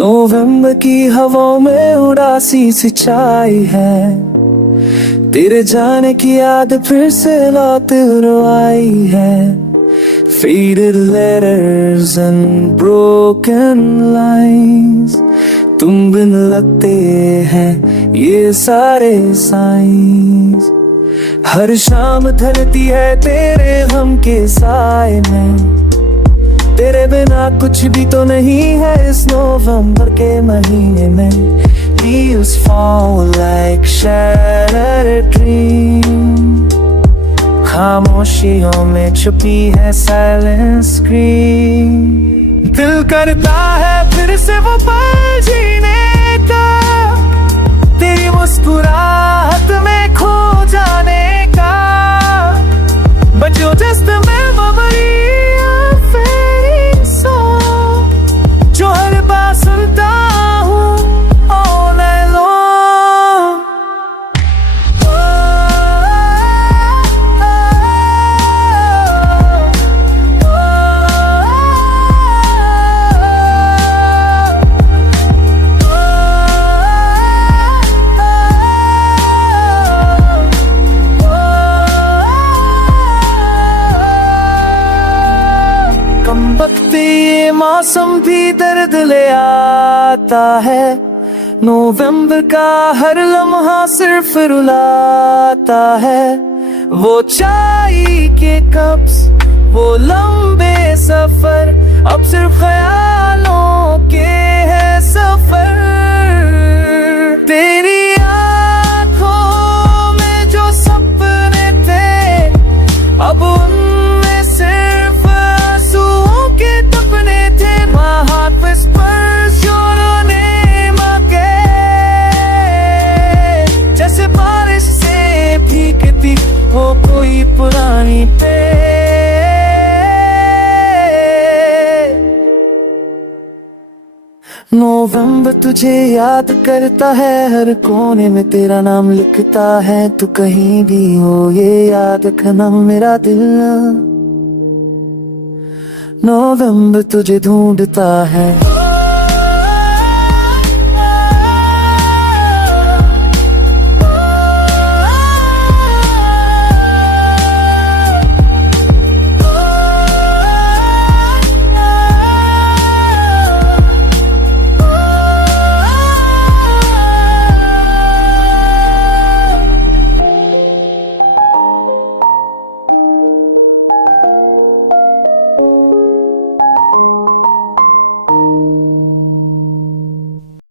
नवंबर की हवाओं में उदासी सी छाई है, तेरे जाने की याद फिर से लौट आई है। Faded letters and broken lines, तुम बिन लगते हैं ये सारे साइंस। हर शाम ढलती है तेरे गम के साए में, तेरे बिना कुछ भी तो नहीं है इस नवंबर के महीने में। Leaves fall like shattered dreams, खामोशियों में छुपी है साइलेंट स्क्रीन। दिल करता है फिर से वो पल जीने का, तेरी मुस्कुराहट में खो जाने का। But you're just a memory of fading song, जो हर बार सुनता हूँ all night long। वक्त ये मौसम भी दर्द ले आता है, नवंबर का हर लम्हा सिर्फ रुलाता है। वो चाय के कप्स, वो लंबे सफर, अब सिर्फ ख्यालों के है सफर। तेरी आंखों में जो सपने थे, अब उनमें सिर्फ आंसुओं के टपने थे। My heart whispers your name again, जैसे बारिश से भीगती हो कोई पुरानी पेड़। नवंबर तुझे याद करता है, हर कोने में तेरा नाम लिखता है। तू कहीं भी हो ये याद रखना मेरा दिल। नवंबर तुझे ढूंढता है।